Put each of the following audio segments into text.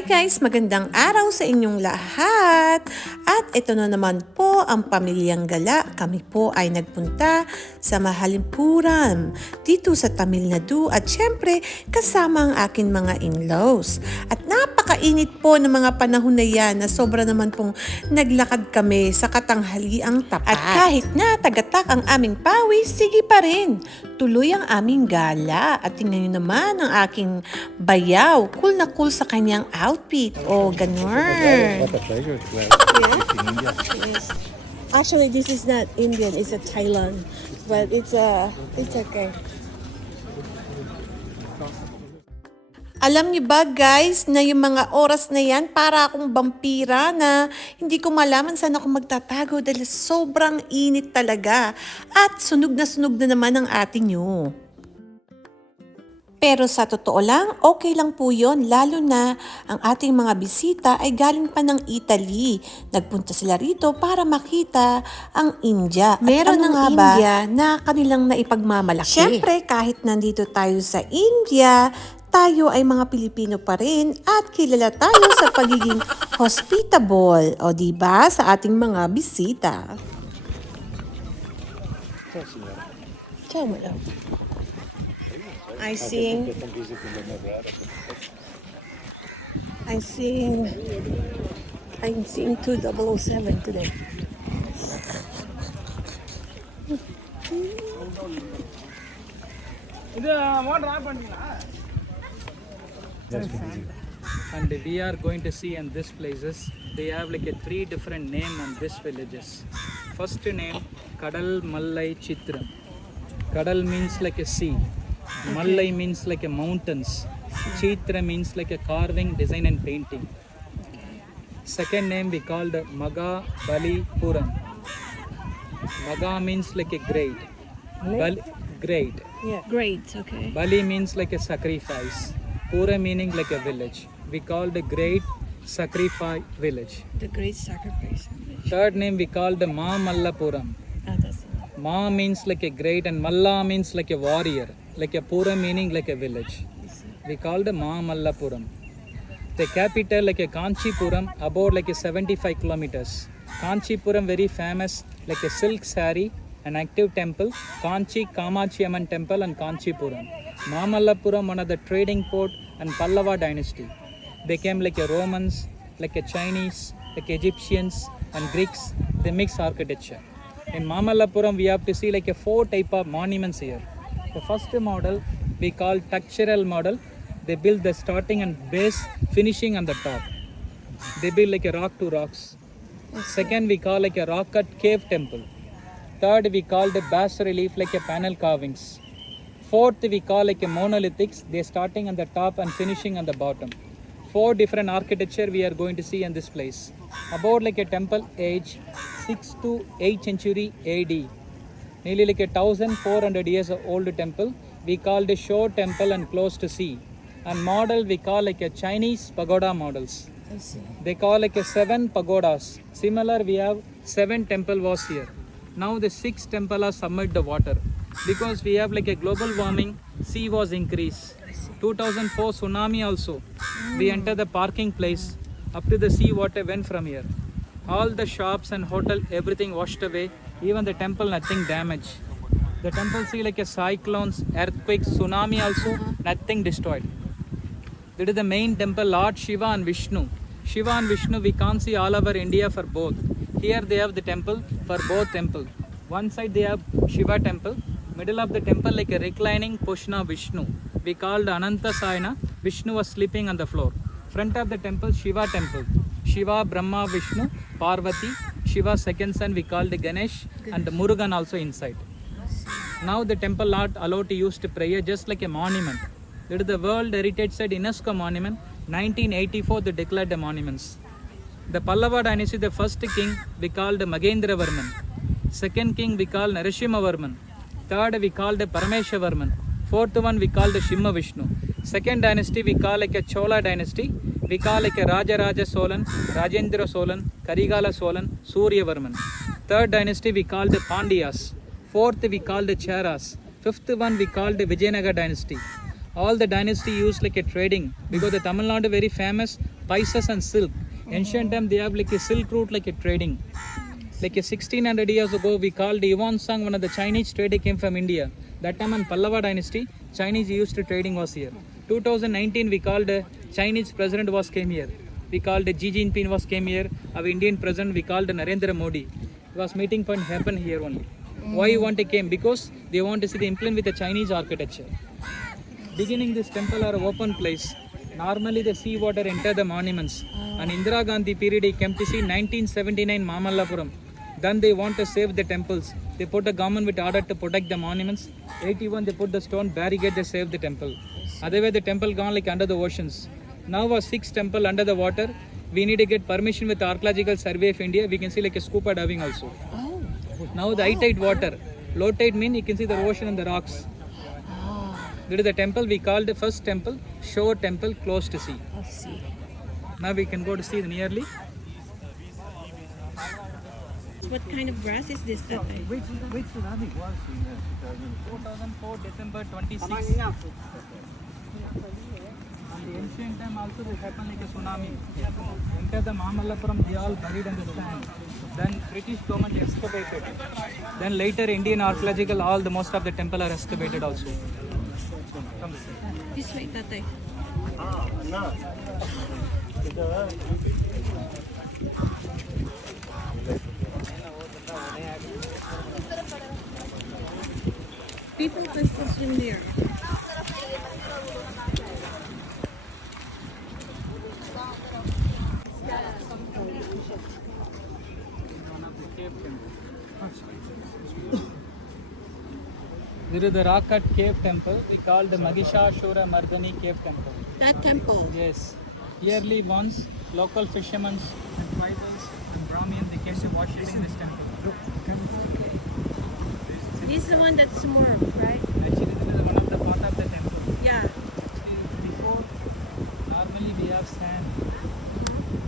Hi guys! Magandang araw sa inyong lahat! At ito na naman po ang pamilyang gala. Kami po ay nagpunta sa Mahalimpuram dito sa Tamil Nadu at syempre kasama ang akin mga in-laws. At napakainit po ng mga panahon na yan na sobra naman pong naglakad kami sa katanghaliang tapat. At kahit na tagatak ang aming pawis, sige pa rin. Tuloy ang aming gala. At tingnan nyo naman ang aking bayaw. Cool na cool sa kanyang outfit. Oh, ganun. What a pleasure to have Yeah. in India. Yes. Actually, this is not Indian. It's a Thailand, but it's okay. Alam niyo ba guys na yung mga oras na yan para akong vampira na hindi ko malaman saan ako magtatago dahil sobrang init talaga at sunog na naman ang ating nyo. Pero sa totoo lang, okay lang po yun, lalo na ang ating mga bisita ay galing pa ng Italy. Nagpunta sila rito para makita ang India. Meron ng India na kanilang naipagmamalaki. Siyempre, kahit nandito tayo sa India, tayo ay mga Pilipino pa rin at kilala tayo sa pagiging hospitable, o diba, sa ating mga bisita. Ciao, my love. I sing. I'm seeing 2007 today. And we are going to see in these places, they have like a 3 different name on these villages. First name, Kadal Mallai Chitram. Kadal means like a sea. Mallai means like a mountains. Chitra means like a carving, design and painting. Second name we called Maga Bali Puram. Maga means like a great. Great. Yeah. Great. Okay. Bali means like a sacrifice. Pura meaning like a village. We call the great sacrifice village. The great sacrifice. Third name we call the Ma Mallapuram. That's Ma means like a great and Malla means like a warrior. Like a Pura meaning like a village. We call the Ma Mallapuram. The capital like a Kanchipuram, about like a 75 kilometers. Kanchipuram very famous like a silk saree, an active temple, Kanchi Kamachi Amman temple and Kanchipuram. Mamallapuram, one of the trading port and Pallava dynasty. They came like a Romans, like a Chinese, like Egyptians and Greeks. They mix architecture. In Mamallapuram, we have to see like a 4 type of monuments here. The first model we call textural model. They build the starting and base, finishing on the top. They build like a rock to rocks. Second, we call like a rock cut cave temple. Third, we call the bas relief like a panel carvings. Fourth, we call like a monolithics. They starting on the top and finishing on the bottom. 4 different architecture we are going to see in this place. About like a temple age 6 to 8th century AD. Nearly like a 1400 years old temple. We call the shore temple and close to sea. And model we call like a Chinese pagoda models. I see. They call like a 7 pagodas. Similar we have 7 temple was here. Now the 6 temple are submerged the water. Because we have like a global warming, sea was increased. 2004 tsunami also. We enter the parking place. Up to the sea water went from here. All the shops and hotel, everything washed away. Even the temple, nothing damaged. The temple see like a cyclones, earthquakes, tsunami also, nothing destroyed. That is the main temple, Lord Shiva and Vishnu. Shiva and Vishnu we can't see all over India for both. Here they have the temple for both temple. One side they have Shiva temple. Middle of the temple like a reclining portion of Vishnu. We called Ananta Sayana. Vishnu was sleeping on the floor. Front of the temple, Shiva temple. Shiva, Brahma, Vishnu, Parvati. Shiva second son we called Ganesh and the Murugan also inside. Now the temple not allowed to use to prayer just like a monument. That is the World Heritage Site UNESCO monument. 1984 they declared the monuments. The Pallava dynasty, the first king we called Magendra Varman. Second king we called Narasimha Varman. Third we called Paramesha. Fourth one we called Shimma Vishnu. Second dynasty we call like a Chola dynasty. We call like a Raja Solan, Rajendra Solan, Karigala Solan, Surya Varman. Third dynasty we called the Pandyas. Fourth we called the Cheras. Fifth one we called the Vijayanagar dynasty. All the dynasty used like a trading because the Tamil Nadu very famous spices and silk. Ancient time they have like a silk route like a trading. Like a 1600 years ago, we called Yuan Sang, one of the Chinese trader came from India. That time in Pallava dynasty, Chinese used to trading was here. 2019 we called Chinese president was came here. We called Xi Jinping was came here. Our Indian president we called Narendra Modi. It was meeting point happened here only. Why you want to came? Because they want to see the implement with the Chinese architecture. Beginning this temple are open place. Normally the sea water enter the monuments. And Indira Gandhi period he came to see 1979 Mamallapuram. Then they want to save the temples. They put a government with order to protect the monuments. 81 they put the stone barricade to save the temple. Otherwise the temple gone like under the oceans. Now a 6 temple under the water. We need to get permission with the Archaeological Survey of India. We can see like a scuba diving also. Oh. Now the high tide water. Low tide mean you can see the ocean and the rocks. This is the temple we called the first temple, shore temple close to sea. I see. Now we can go to see nearly. What kind of grass is this? Which tsunami was in 2004 December 26. And the ancient time also this happened like a tsunami. Enter the Mamallapuram, they all buried in the sand. Then British government excavated. Then later Indian archaeological, all the most of the temple are excavated also. Come see. This way, tatay. People can still swim there. There is the rock cut cave temple. We call the Mahishashura Mardani cave temple. That temple. Yes. Yearly once, local fishermen and tribals and Brahmin they came to worship in this temple. This is the one that's submerged, right? Actually, this is one of the part of the temple. Yeah. Before, normally we have sand.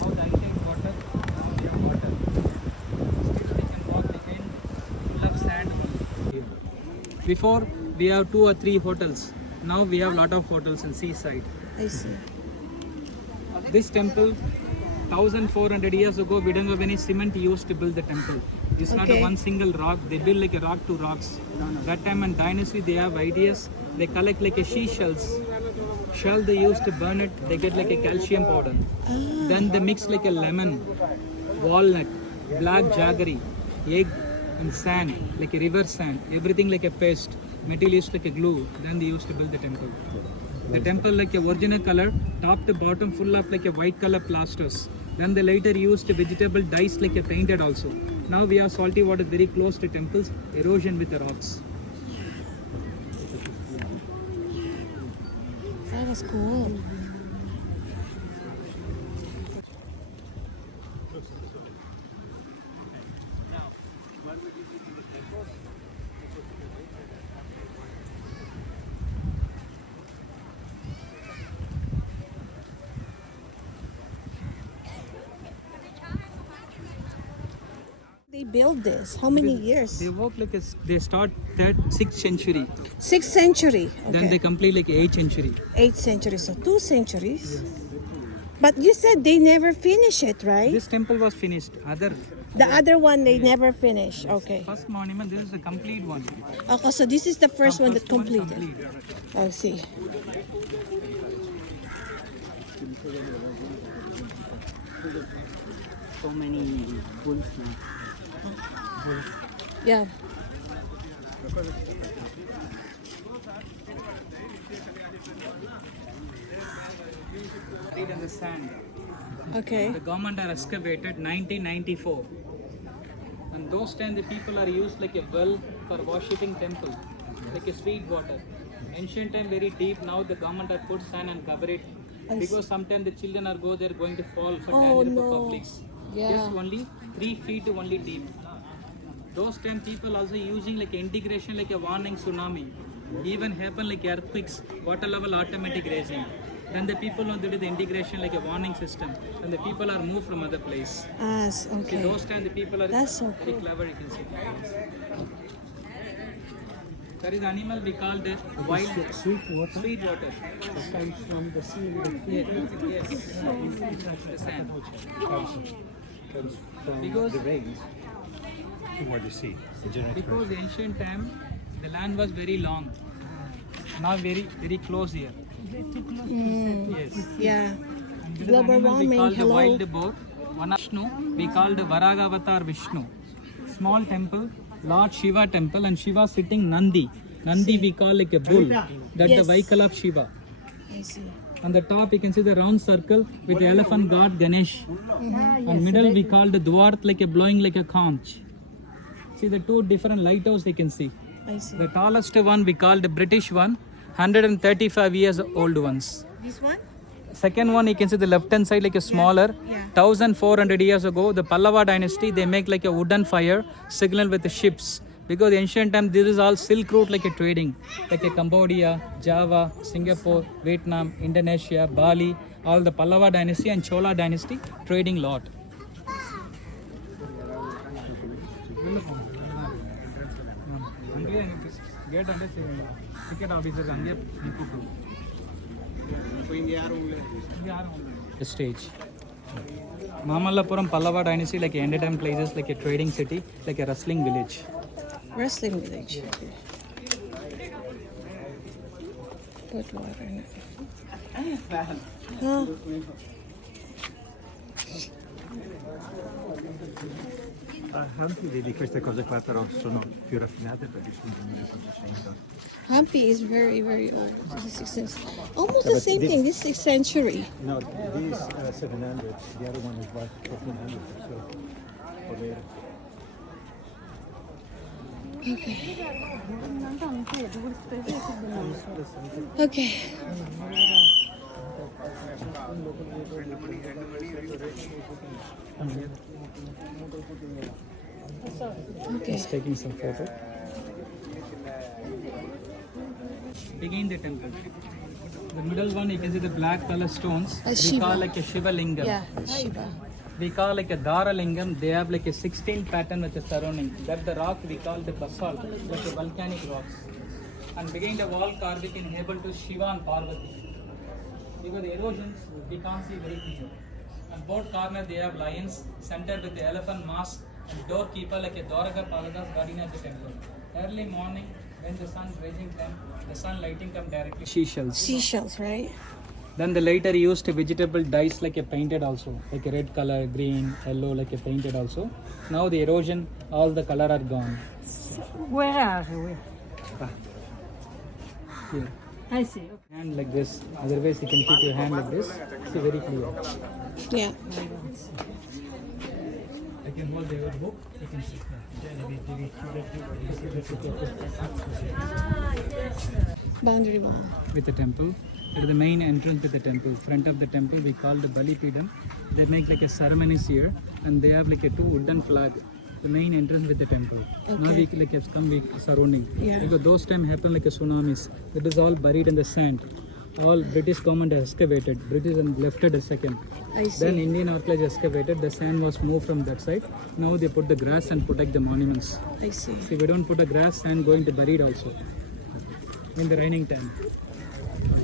Now the intake water, now we have water. Still we can walk again, full of sand. Before, we have 2 or 3 hotels. Now we have lot of hotels in seaside. I see. This temple, 1400 years ago, we don't have any cement used to build the temple. It's not a Okay. one single rock. They build like a rock to rocks. That time in dynasty, they have ideas. They collect like a seashells. Shell they used to burn it. They get like a calcium powder. Then they mix like a lemon, walnut, black jaggery, egg, and sand, like a river sand. Everything like a paste. Metal used like a glue. Then they used to build the temple. The temple like a original color, top to bottom full of like a white color plasters. Then they later used vegetable dyes like a painted also. Now we have salty water very close to temples, erosion with the rocks. That was cool. They built this. How many years? They work like they start that 6th century. 6th century. Then they Okay. complete like 8th century. 8th century. So 2 centuries. But you said they never finish it, right? This temple was finished. The other one they never finish. Okay. First monument, this is a complete one. Okay, so this is the first one that First one completed. complete. I see. So many bulls now. Yeah. Buried in the sand. Okay. The government are excavated 1994. And those time the people are used like a well for worshipping temple, like a sweet water. Ancient time very deep. Now the government are put sand and cover it because sometimes the children are go there going to fall for Oh, danger no. for publics. Yeah. Just only 3 feet only deep. Those time people also using like integration like a warning tsunami. Even happen like earthquakes, water level automatic raising. Then the people on the integration like a warning system, and the people are moved from other place. As okay. Those time the people are That's so very cool. clever. You can see. That is animal we call the wild Sweet water. sweet water. It comes from the sea. Yes, the sand. Comes from Because- the rains toward the sea. The generate Because the ancient time, the land was very long. Now very close here. Yes. Yeah. And this Global animal we warming, call the hello. wild boar. One of Vishnu, we call the Varagavatar Vishnu. Small temple, Lord Shiva temple, and Shiva sitting Nandi. Nandi we call like a bull. That's Yes. the vehicle of Shiva. I see. On the top you can see the round circle with the elephant god Ganesh. On middle we call the dwarf like a blowing like a conch. See the two different lighthouse you can see. I see. The tallest one we call the British one, 135 years old ones. This one? Second one you can see the left hand side like a smaller. Yeah. 1400 years ago, the Pallava dynasty, they make like a wooden fire signal with the ships. Because ancient time, this is all Silk Route like a trading. Like a Cambodia, Java, Singapore, Vietnam, Indonesia, Bali, all the Pallava dynasty and Chola dynasty trading lot. The stage. Mamallapuram Pallava dynasty like a ended time places like a trading city, like a wrestling village. Wrestling village. Okay. Put water in it. Huh? Hampi di queste cose qua però sono più raffinate perché sono nelle posizioni. Hampi is very, very old. This is 6th almost the same thing. This is 6th century. No, these 700, the other one is like 1400 or so. Okay. Okay. Just taking some photo. Begin the temple. The middle one you can see the black color stones. That's We Shiva. call like a Shiva lingam. Yeah, Shiva. We call like a Dara lingam. They have like a 16 pattern with the surrounding. That the rock we call the basalt, like a volcanic rocks. And behind the wall carving in able to Shiva and Parvati. Because the erosions we can't see very clear. And both corners they have lions, center with the elephant mask and doorkeeper like a Dwaraka pagodas guarding at the temple. Early morning when the sun rising time, the sun lighting come directly. Seashells. Seashells, right? Then the later used vegetable dyes like a painted also, like a red color, green, yellow, like a painted also. Now the erosion, all the color are gone. Where are we? Here. I see. Hand like this. Otherwise you can keep your hand like this. See very clear. Yeah. I can hold your book. You can see. Boundary wall. With the temple. It is the main entrance with the temple. Front of the temple we call the Bali Pidam. They make like a ceremonies here and they have like a two wooden flag. The main entrance with the temple. Now we like have come with surrounding. Yeah. Because those time happened like a tsunamis. It is all buried in the sand. All British government has excavated. British and left it a second. I see. Then Indian archaeology excavated. The sand was moved from that side. Now they put the grass and protect the monuments. I see. See, we don't put the grass and going to buried also. In the raining time.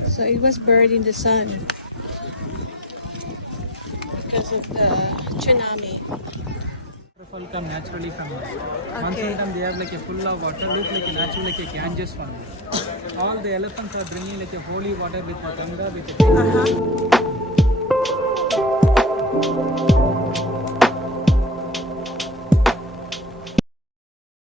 So it was buried in the sun because of the tsunami. Waterfall come naturally from us. Once in time they have like a full of water, look like a natural like a Ganges one. All the elephants are bringing like a holy water with the Ganga with the